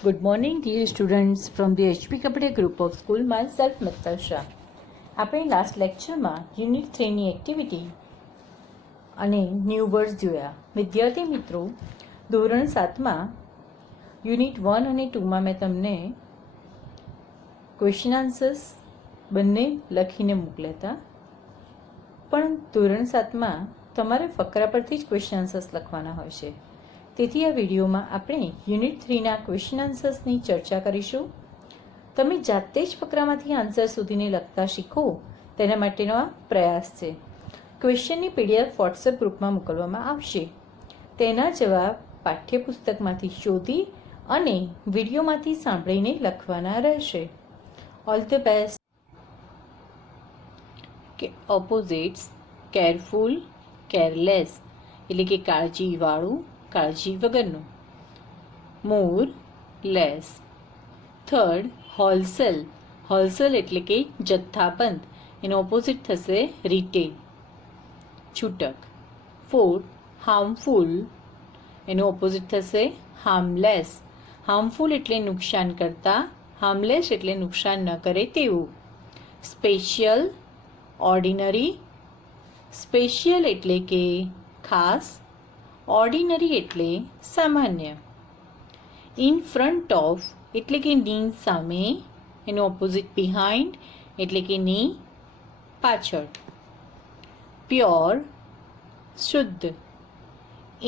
Good morning, dear students from the HP Kapade group of school. Myself, Mittal Shah. આપણે લાસ્ટ લેક્ચરમાં યુનિટ 3ની એક્ટિવિટી અને new words જોયા. વિદ્યાર્થી મિત્રો, ધોરણ 7માં યુનિટ 1 અને 2માં મેં તમને ક્વેશ્ચન આન્સર્સ બંને લખીને મોકલ્યા હતા, પણ ધોરણ 7માં તમારે ફકરા પરથી જ ક્વેશ્ચન આન્સર્સ લખવાના હોય છે. તેથી આ વિડીયોમાં આપણે યુનિટ 3ના ક્વેશ્ચન આન્સર્સની ચર્ચા કરીશું. તમે જાતે જ ફકરામાંથી આન્સર સુધીને લખતા શીખો તેના માટેનો આ પ્રયાસ છે. ક્વેશ્ચનની પીડીએફ વોટ્સએપ ગ્રુપમાં મોકલવામાં આવશે. તેના જવાબ પાઠ્યપુસ્તકમાંથી શોધી અને વિડીયોમાંથી સાંભળીને લખવાના રહેશે. All the best. કે ઓપોઝિટ્સ કેરફુલ, કેરલેસ એટલે કે કાળજીવાળું, કાળજી વગરનું. મોર, લેસ. Third, wholesale. હોલસેલ એટલે કે જથ્થાબંધ, એનો ઓપોઝિટ થશે રિટેલ, છૂટક. ફોર્થ, હાર્મફુલ, એનો ઓપોઝિટ થશે હાર્મલેસ. હાર્મફુલ એટલે નુકસાન કરતા, હાર્મલેસ એટલે નુકસાન ન કરે તેવું. Special, ordinary. સ્પેશિયલ એટલે કે ખાસ, ઓર્ડિનરી એટલે સામાન્ય. ઇન ફ્રન્ટ ઓફ એટલે કે ની સામે, એનો ઓપોઝિટ બિહાઇન્ડ એટલે કે ની પાછળ. પ્યોર, શુદ્ધ.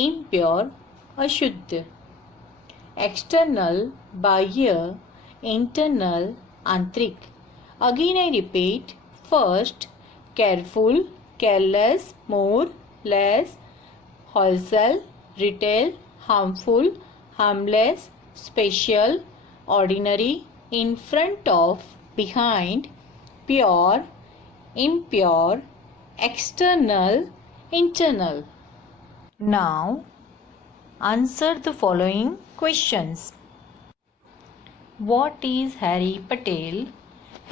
ઇમ્પ્યોર, અશુદ્ધ. એક્સટર્નલ, બાહ્ય. ઇન્ટરનલ, આંતરિક. Again I repeat. First, careful, careless, more, less, wholesale, retail, harmful, harmless, special, ordinary, in front of, behind, pure, impure, external, internal. Now, answer the following questions. What is Harry Patel?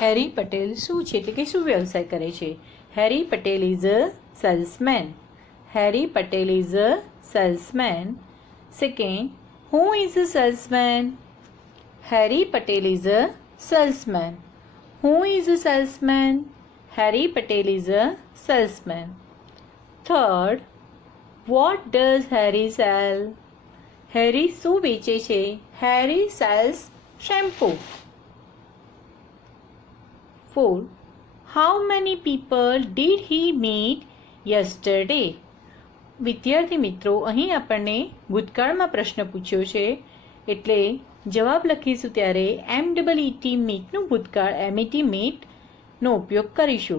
Harry Patel શું છે એટલે કે શું વ્યવસાય કરે છે? Harry Patel is a salesman. Harry Patel is a salesman. Second, who is a salesman? Harry Patel is a salesman. Who is a salesman? Harry Patel is a salesman. Third, what does Harry sell? Harry શું વેચે છે? Harry sells shampoo. Fourth, how many people did he meet yesterday? વિદ્યાર્થી મિત્રો, અહીં આપણને ભૂતકાળમાં પ્રશ્ન પૂછ્યો છે, એટલે જવાબ લખીશું ત્યારે MEET મીટનું ભૂતકાળ MET મીટનો ઉપયોગ કરીશું.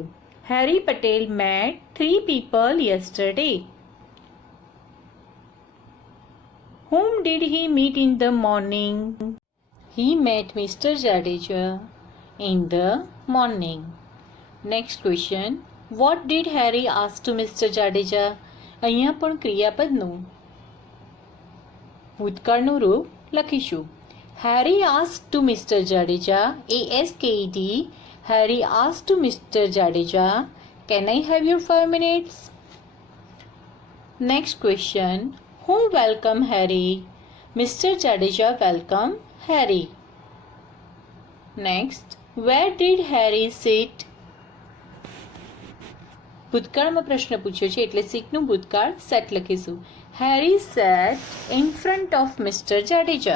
હેરી પટેલ met 3 people yesterday. Whom did he meet in the morning? He met Mr. Jadeja in the morning. Next question. What did Harry ask to Mr. Jadeja? અહીંયા પણ ક્રિયાપદનું ભૂતકાળનું રૂપ લખીશું. Harry asked to Mr. Jadeja, ASKED. Harry asked to Mr. Jadeja, can I have your 5 minutes? Next question. Who welcomed Harry? Mr. Jadeja welcomed Harry. Next. Where did Harry sit? ભૂતકાળમાં પ્રશ્ન પૂછ્યો છે એટલે સીટનું ભૂતકાળ સેટ લખીશું. Harry sat in front of Mr. Jadeja.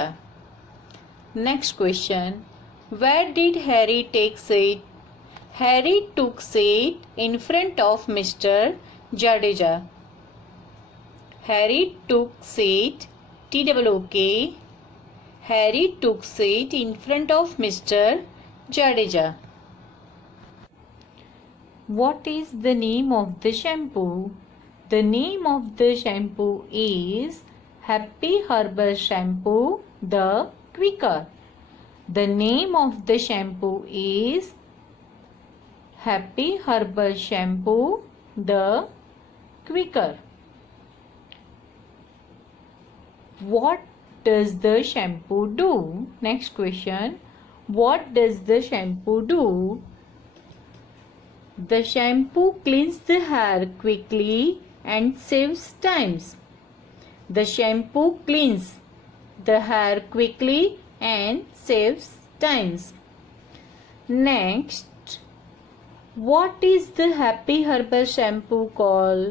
Next question. Where did Harry take seat? Harry took seat in front of Mr. Jadeja. Harry took seat, TOOK. Harry took seat in front of Mr. Jadeja. What is the name of the shampoo? The name of the shampoo is Happy Herbal Shampoo, the Quicker. The name of the shampoo is Happy Herbal Shampoo, the Quicker. What does the shampoo do? Next question. What does the shampoo do? The shampoo cleans the hair quickly and saves times. The shampoo cleans the hair quickly and saves times. Next, what is the Happy Herbal shampoo called?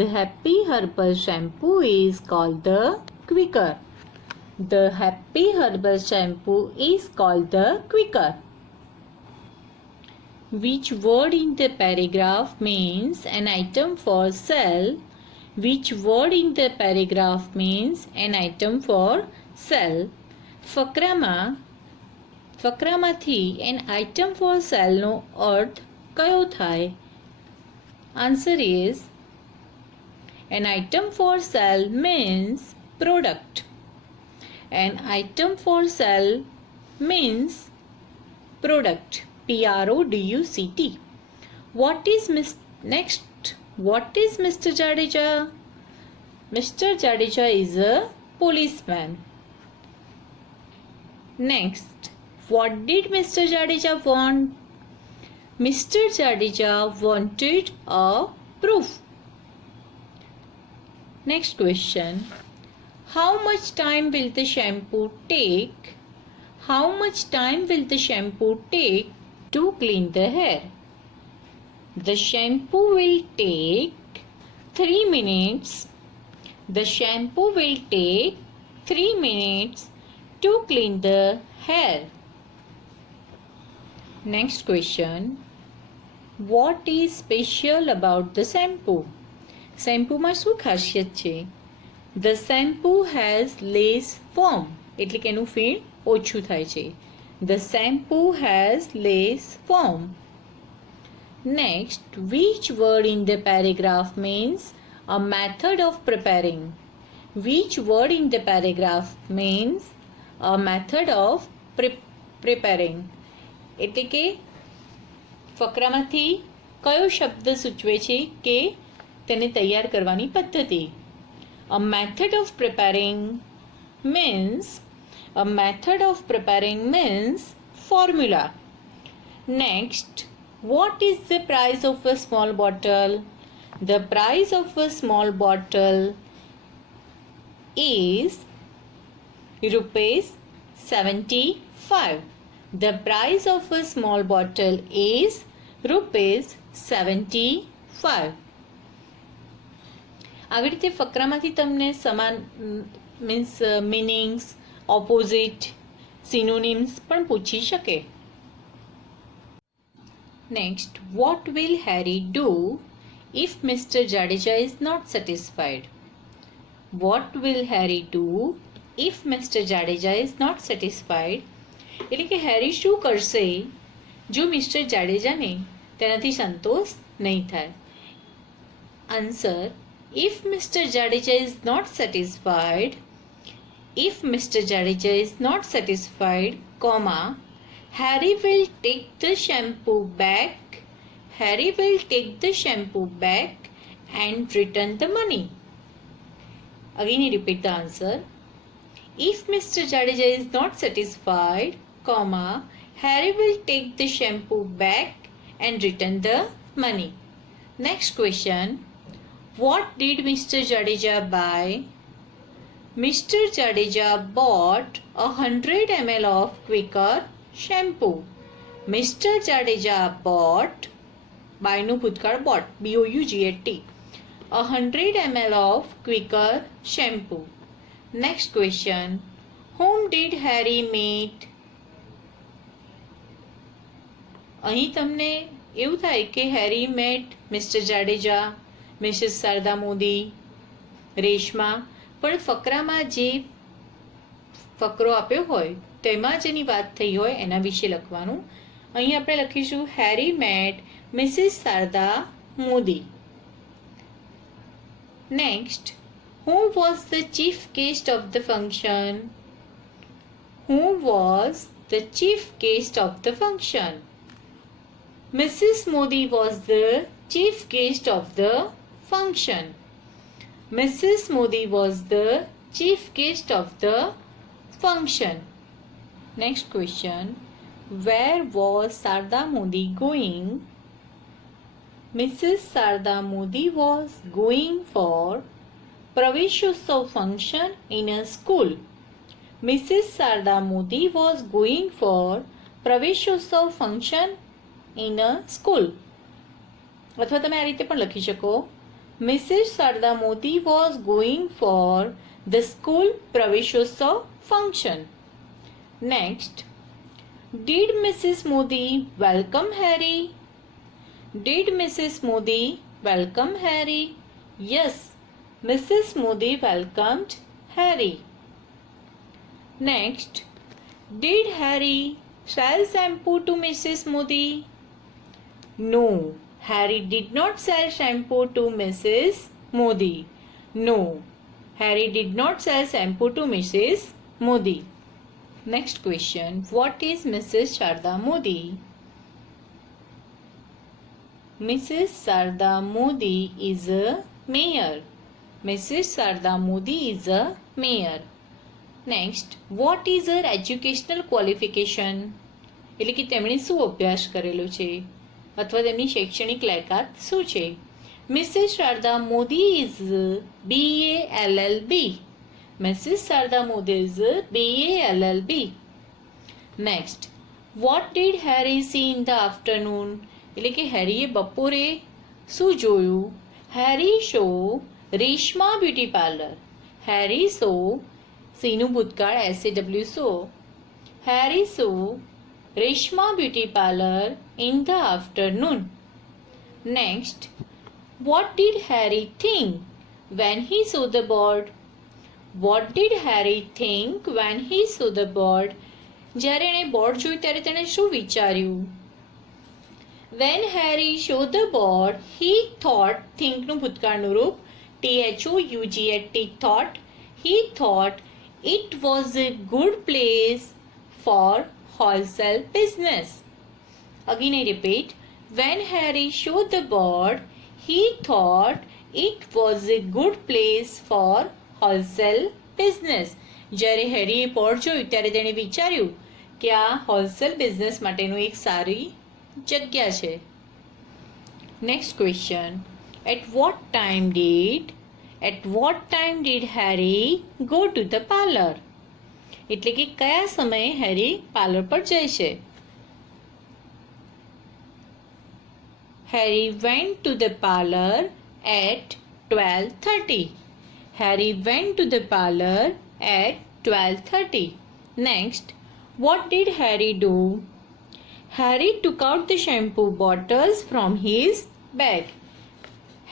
The Happy Herbal shampoo is called the Quicker. The Happy Herbal shampoo is called the Quicker. Which word in the paragraph means an item for sale? Which word in the paragraph means an item for sale? ફકરામાંથી an item for sale નો અર્થ કયો થાય? Answer is an item for sale means product. An item for sale means product. Product. What is Mr. Jadeja? Mr. Jadeja is a policeman. Next, what did Mr. Jadeja want? Mr. Jadeja wanted a proof. Next question. How much time will the shampoo take? How much time will the shampoo take to clean the hair? The shampoo will take 3 minutes. The shampoo will take 3 minutes to clean the hair. Next question. What is special about the shampoo? શેમ્પૂમાં શું ખાસિયત છે? The shampoo has less foam. એટલે કે એનું ફીણ ઓછું થાય છે. The shampoo has less foam. Next, which word in the paragraph means a method of preparing? Which word in the paragraph means a method of preparing? એટલે કે ફકરામાંથી કયો શબ્દ સૂચવે છે કે તેને તૈયાર કરવાની પદ્ધતિ? A method of preparing means formula. Next, what is the price of a small bottle? The price of a small bottle is ₹75. The price of a small bottle is ₹75. આવી રીતે ફકરામાંથી તમને સમાન મીનિંગ્સ, ઓપોઝિટ, સિનોનિમ્સ પણ પૂછી શકે. Next, what will Harry do if Mr. Jadeja is not satisfied? What will Harry do if Mr. Jadeja is not satisfied? એટલે કે હેરી શું કરશે જો મિસ્ટર જાડેજાને તેનાથી સંતોષ નહીં થાય? Answer, if Mr. Jadeja is not satisfied, Harry will take the shampoo back. Harry will take the shampoo back and return the money. Again, I repeat the answer. If Mr. Jadeja is not satisfied, Harry will take the shampoo back and return the money. Next question. What did Mr. Jadeja buy? Mr. Jadeja bought 100 ml of Quicker shampoo. Mr. Jadeja bought, buy nu bhutkaળ bought, BOUGHT, 100 ml of Quicker shampoo. Next question. Whom did Harry meet? અહીં તમને એવું થાય કે Harry met Mr Jadeja, Mrs Sharda Modi, Reshma, પણ ફકરામાં જે ફકરો આપ્યો હોય તેમાં જેની વાત થઈ હોય એના વિશે લખવાનું. અહીં આપણે લખીશું Harry met Mrs Sharda Modi. Next, who was the chief guest of the function? Who was the chief guest of the function? Mrs. Modi was the chief guest of the function. Mrs. Modi was the chief guest of the function. Next question. Where was Sarda Modi going? Mrs. Sarda Modi was going for Praveshotsav function in a school. Mrs. Sarda Modi was going for Praveshotsav function in a school. અથવા તમે આ રીતે પણ લખી શકો, Mrs. Sarda Modi was going for the school Praveshotsav function. Next, did Mrs. Modi welcome Harry? Did Mrs. Modi welcome Harry? Yes, Mrs. Modi welcomed Harry. Next, did Harry sell shampoo to Mrs. Modi? No, Harry did not sell shampoo to Mrs. Modi. No, Harry did not sell shampoo to Mrs. Modi. Next question, what is Mrs. Sarda Modi? Mrs. Sarda Modi is a mayor. Mrs. Sarda Modi is a mayor. Next, what is her educational qualification? એટલે કે તેમણે શું અભ્યાસ કરેલો છે અથવા તેમની શૈક્ષણિક લાયકાત શું છે? Mrs. Sarda Modi is BA LLB. Mrs. Sarda Modi is BA LLB. Next, what did Harry see in the afternoon? એટલે કે હેરીએ બપોરે શું જોયું? Harry saw Reshma beauty parlour. Harry saw સીનું ભૂતકાળ SAW saw. Harry saw Reshma beauty parlour in the afternoon. Next, what did Harry think when he saw the board? What did Harry think when he saw the board? જ્યારે એણે બોર્ડ જોયું ત્યારે તેણે શું વિચાર્યું? When Harry saw the board, he thought, thinkનું ભૂતકાળનું રૂપ THOUGHT, thought. He thought it was a good place for wholesale business. Again I repeat, when Harry saw the board, he thought it was a good place for wholesale business. જ્યારે હેરીએ બોર્ડ જોયું ત્યારે તેણે વિચાર્યું કે આ હોલસેલ બિઝનેસ માટેનું એક સારી જગ્યા છે. Next question, at what time did Harry go to the parlor? એટલે કે કયા સમયે હેરી પાર્લર પર જાય છે? Harry went to the parlor at 12:30. Harry went to the parlor at 12:30. Next, what did Harry do? Harry took out the shampoo bottles from his bag.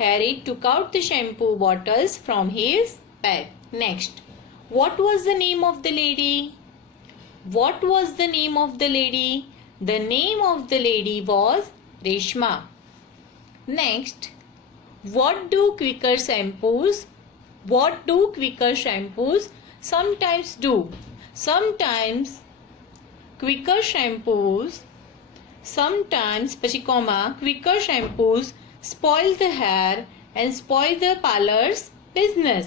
Harry took out the shampoo bottles from his bag. Next, what was the name of the lady? What was the name of the lady? The name of the lady was Reshma. Next, what do quicker shampoos sometimes do? Sometimes quicker shampoos spoil the hair and spoil the parlor's business.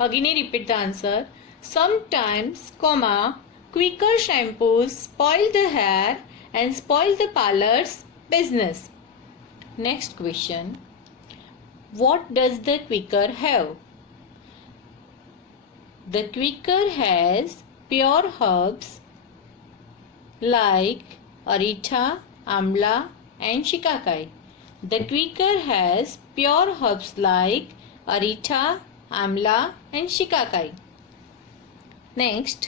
Again I repeat the answer. Sometimes, quicker shampoos spoil the hair and spoil the parlor's business. Next question. What does the quicker have? The quicker has pure herbs like aritha, amla and shikakai. The quicker has pure herbs like aritha, amla and shikakai. Next,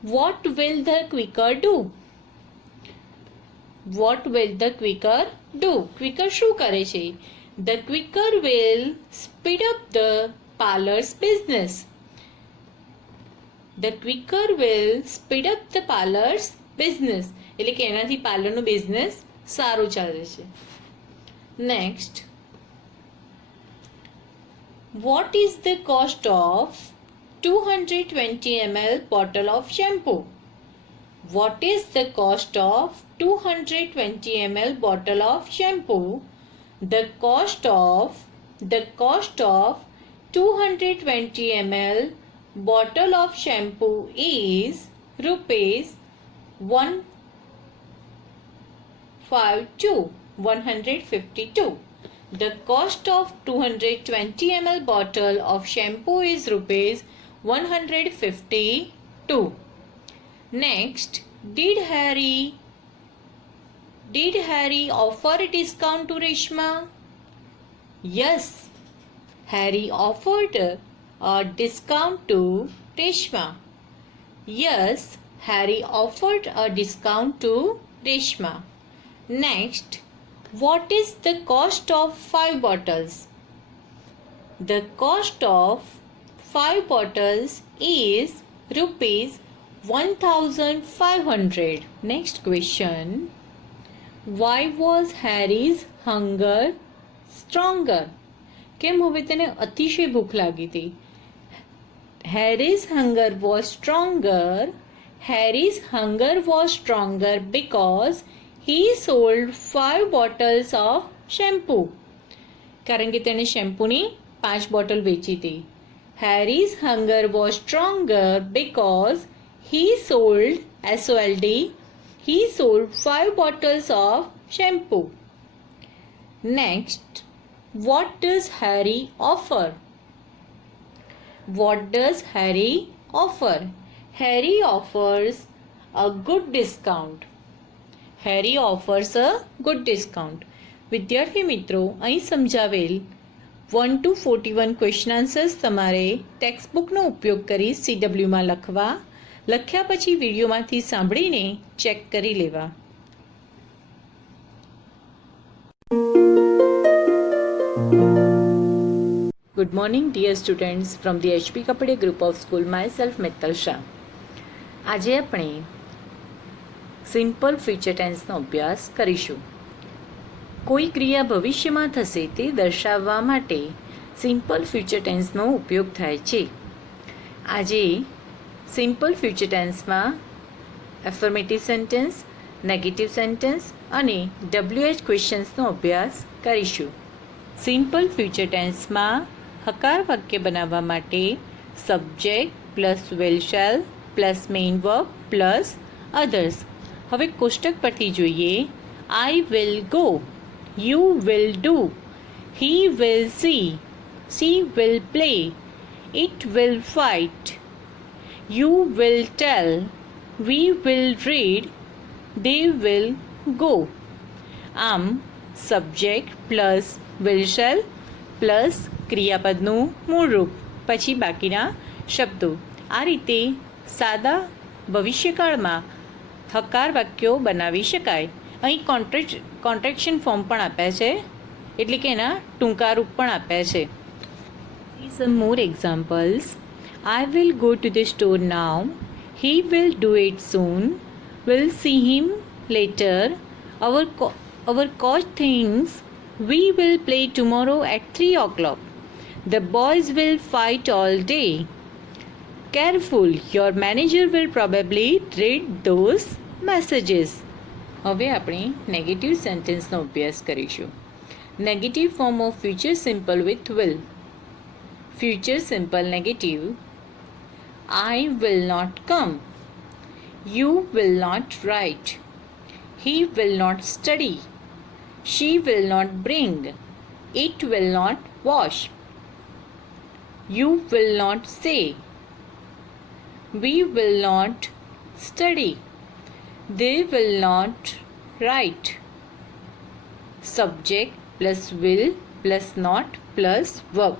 what will the quicker do? What will the quicker do? Quicker શું કરે છે? The quicker will speed up the parlor's business. The quicker will speed up the parlor's business. એટલે કે એનાથી પાર્લરનું બિઝનેસ સારું ચાલે છે. Next, what is the cost of 220 ml bottle of shampoo? What is the cost of 220 ml bottle of shampoo? The cost of 220 ml bottle of shampoo is rupees 152. The cost of 220 ml bottle of shampoo is rupees 152. Next, did Harry offer a discount to Reshma? Yes, Harry offered a discount to Reshma. Yes, Harry offered a discount to Reshma. Next, what is the cost of 5 bottles? The cost of 5 bottles is rupees 1500. Next question. Why was Harry's hunger stronger? કેમ હવે તેને અતિશય ભૂખ લાગી હતી? Harry's hunger was stronger. Harry's hunger was stronger because he sold 5 bottles of shampoo. કારણ કે તેણે શેમ્પૂની 5 બોટલ વેચી હતી. Harry's hunger was stronger because he sold SOLD. He sold 5 bottles of shampoo. Next, what does Harry offer? What does Harry offer? Harry offers a good discount. Harry offers a good discount. વિદ્યાર્થી મિત્રો, અહીં સમજાવેલ 1 to 41 question answers તમારે ટેક્સ્ટબુકનો ઉપયોગ કરી CWમાં લખવા. લખ્યા પછી વિડીયોમાંથી સાંભળીને ચેક કરી લેવા. Good morning dear students from the HP Kapade group of school. Myself Mittal Shah. આજે આપણે સિમ્પલ ફ્યુચર ટેન્સનો અભ્યાસ કરીશું. કોઈ ક્રિયા ભવિષ્યમાં થશે તે દર્શાવવા માટે સિમ્પલ ફ્યુચર ટેન્સનો ઉપયોગ થાય છે. આજે સિમ્પલ ફ્યુચર ટેન્સમાં એફર્મેટિવ સેન્ટેન્સ, નેગેટિવ સેન્ટેન્સ અને WH ક્વેશ્ચન્સનો અભ્યાસ કરીશું. સિમ્પલ ફ્યુચર ટેન્સમાં હકાર વાક્ય બનાવવા માટે subject plus will shall plus main verb plus others. હવે કોષ્ટક પરથી જોઈએ. I will go, you will do, he will see, she will play, it will fight, you will tell, we will read, they will go. આમ subject plus will shall plus ક્રિયાપદનું મૂળ રૂપ પછી બાકીના શબ્દો. આ રીતે સાદા ભવિષ્યકાળમાં હકાર વાક્યો બનાવી શકાય. અહીં કોન્ટ્રેક્શન ફોર્મ પણ આપ્યા છે, એટલે કે એના ટૂંકા રૂપ પણ આપ્યા છે. Some more examples. I will go to the store now. He will do it soon. We'll see him later. Our coach thinks we will play tomorrow at 3 o'clock. The boys will fight all day. Careful, your manager will probably read those messages. હવે આપણે નેગેટિવ સેન્ટેન્સનો અભ્યાસ કરીશું. Negative form of future simple with will. Future simple negative. I will not come. You will not write. He will not study. She will not bring. It will not wash. You will not say. We will not study. They will not write. Subject plus will plus not plus verb.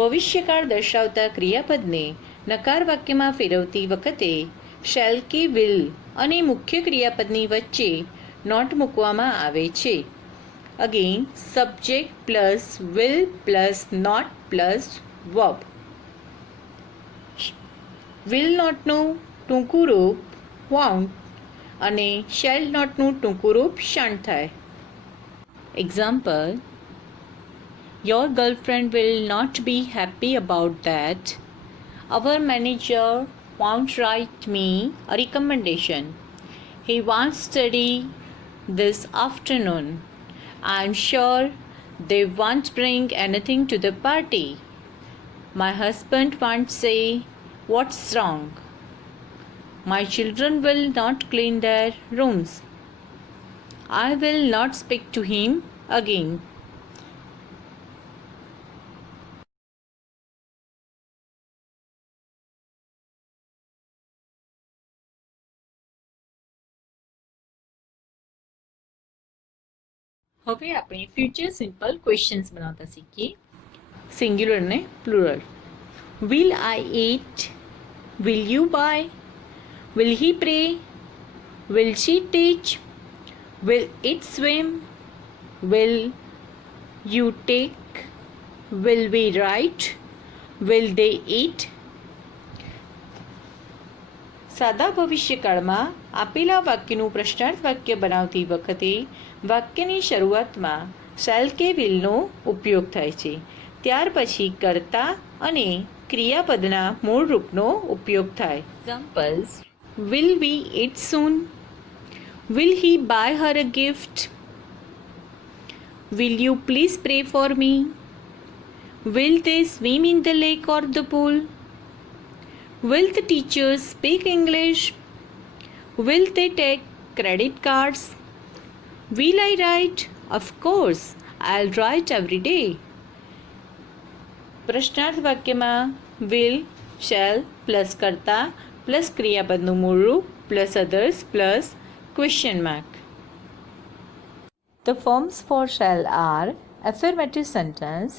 ભવિષ્યકાળ દર્શાવતા ક્રિયાપદને નકાર વાક્યમાં ફેરવતી વખતે શેલ કે વિલ અને મુખ્ય ક્રિયાપદની વચ્ચે નોટ મૂકવામાં આવે છે. Again subject plus will plus not plus verb. Will નોટનું ટૂંકું રૂપ વોન્ટ અને શેલ નોટનું ટૂંકું રૂપ શાંત થાય. Example. Your girlfriend will not be happy about that. Our manager won't write me a recommendation. He won't study this afternoon. I'm sure they won't bring anything to the party. My husband won't say what's wrong. My children will not clean their rooms. I will not speak to him again. હવે આપણે future simple questions બનાવતા શીખીએ. Singular અને plural. Will I eat? Will you buy? Will he pray? Will she teach? Will it swim? Will you take? Will we write? Will they eat? સાદા ભવિષ્યકાળમાં આપેલા વાક્યનું પ્રશ્નાર્થ વાક્ય બનાવતી વખતે વાક્યની શરૂઆતમાં શેલ કે વિલનો ઉપયોગ થાય છે. ત્યાર પછી કર્તા અને ક્રિયાપદના મૂળ રૂપનો ઉપયોગ થાય. Examples: will we eat soon? Will he buy her a gift? Will you please pray for me? Will they swim in the lake or the pool? Will the teachers speak English? Will they take credit cards? Will I write? Of course, I'll write every day. પ્રશ્નાર્થ વાક્યમાં will, shall plus કર્તા પ્લસ ક્રિયાપદનું મૂળ રૂપ plus others plus question mark. The forms for shall are affirmative sentence,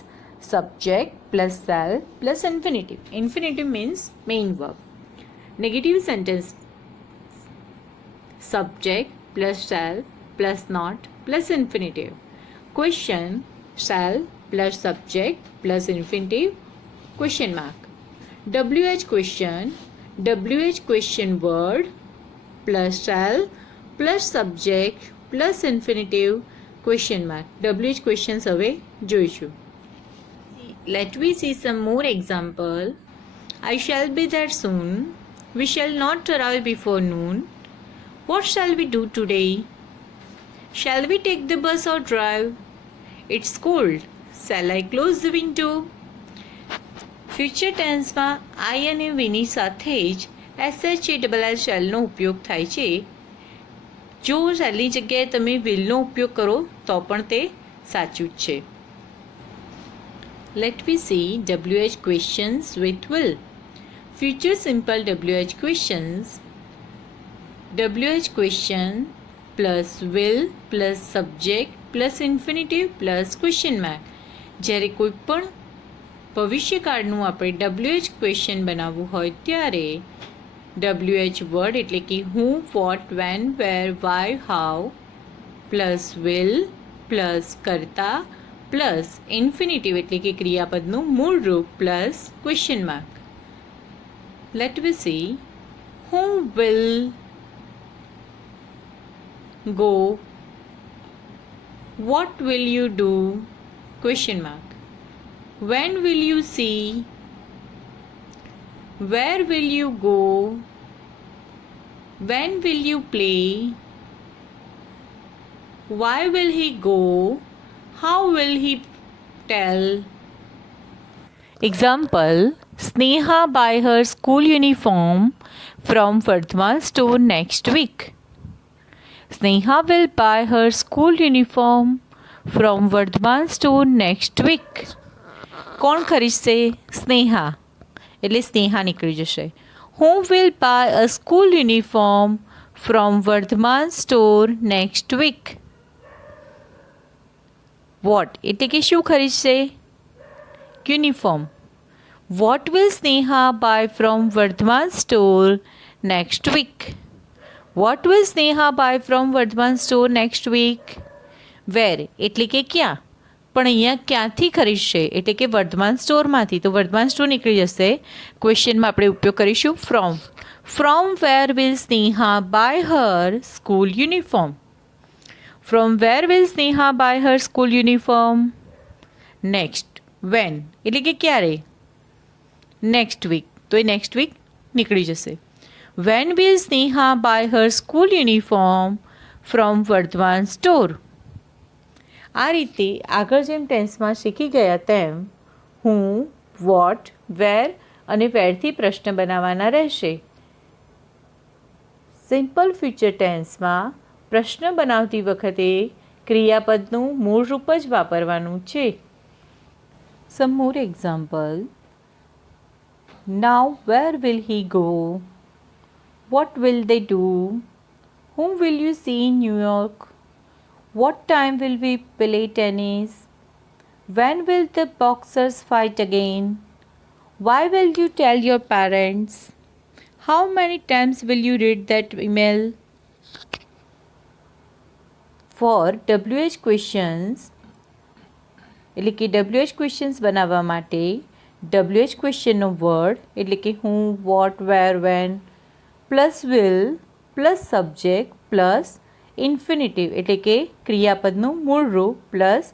subject plus shall plus infinitive. Infinitive means main verb. Negative sentence, subject plus shall plus not plus infinitive. Question, shall plus subject plus infinitive question mark. WH question word plus shall plus subject plus infinitive question mark. WH questions હવે જોઈશું. Let we see some more example. I shall be there soon. We shall not arrive before noon. What shall we do today? Shall we take the bus or drive? It's cold. Shall I close the window? Future ટેન્સમાં I અને વીની સાથે જ SHALL શેલનો ઉપયોગ થાય છે. જો શેલની જગ્યાએ તમે વિલનો ઉપયોગ કરો તો પણ તે સાચું જ છે. Let we see WH questions with will. Future simple WH questions. WH question plus will plus subject plus infinitive plus question mark. જ્યારે કોઈ પણ ભવિષ્યકાળનું આપણે WH ક્વેશ્ચન બનાવવું હોય ત્યારે WH વર્ડ એટલે કે who, what, when, where, why, how plus will plus કર્તા પ્લસ ઇન્ફિનિટિવ એટલે કે ક્રિયાપદનું મૂળ રૂપ plus question mark. Let we see. who will go? what will you do? question mark. when will you see? where will you go? when will you play? why will he go? how will he tell? Example: Sneha buy her school uniform from Vardhman store next week. Sneha will buy her school uniform from Vardhman store next week. કોણ ખરીદશે? સ્નેહા, એટલે સ્નેહા નીકળી જશે. Who will buy a school uniform from Vardhman store next week? What એટલે કે શું ખરીદશે? Uniform. What will Sneha buy from Vardhman store next week? What will Sneha buy from Vardhman store next week? Where એટલે કે ક્યાં? પણ અહીંયા ક્યાંથી ખરીદશે એટલે કે વર્ધમાન સ્ટોરમાંથી, તો વર્ધમાન સ્ટોર નીકળી જશે. ક્વેશ્ચનમાં આપણે ઉપયોગ કરીશું from. From where will Sneha buy her school uniform? From where will Sneha buy her school uniform? Next. When એટલે કે ક્યારે? નેક્સ્ટ વીક, તો એ નેક્સ્ટ વીક નીકળી જશે. When will Sneha buy her school uniform from Vardhaman store? આ રીતે આગળ જેમ ટેન્સમાં શીખી ગયા તેમ હું, વોટ, વેર અને વેરથી પ્રશ્ન બનાવવાના રહેશે. સિમ્પલ ફ્યુચર ટેન્સમાં પ્રશ્ન બનાવતી વખતે ક્રિયાપદનું મૂળ રૂપ જ વાપરવાનું છે. Some more example. Now where will he go? What will they do? whom will you see in New York? What time will we play tennis? When will the boxers fight again? Why will you tell your parents? How many times will you read that email? For WH questions, એટલે કે WH questions બનાવવા માટે WH questionનો વર્ડ એટલે કે who, what, where, when plus will plus subject plus infinitive એટલે કે ક્રિયાપદનું મૂળ રૂપ plus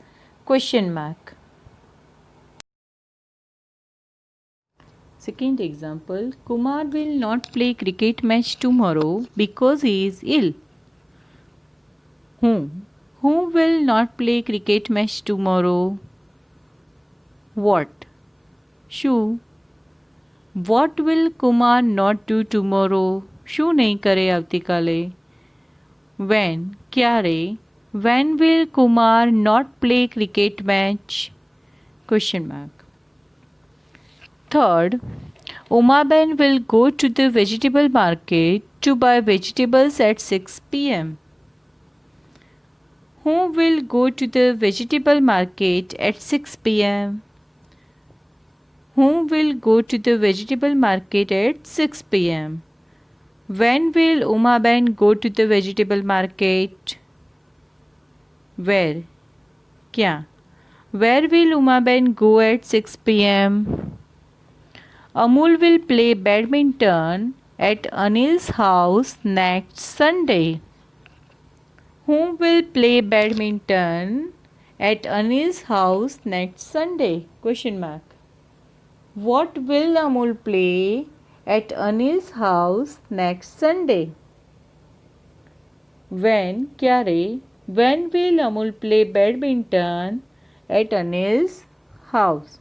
question mark. Second example, Kumar will not play cricket match tomorrow because he is ill. Who will not play cricket match tomorrow? What? શું? What will Kumar not do tomorrow? શું નહીં કરે આવતીકાલે? When? ક્યારે? When will Kumar not play cricket match? Question mark. Third, Umaben will go to the vegetable market to buy vegetables at 6 p.m. Who will go to the vegetable market at 6 p.m.? Who will go to the vegetable market at 6 p.m.? When will Umaben go to the vegetable market? Where? Kya? Where will Umaben go at 6 p.m.? Amul will play badminton at Anil's house next Sunday. Who will play badminton at Anil's house next Sunday? Question mark. What will Amul play at Anil's house next Sunday? When? ક્યારે? When will Amul play badminton at Anil's house?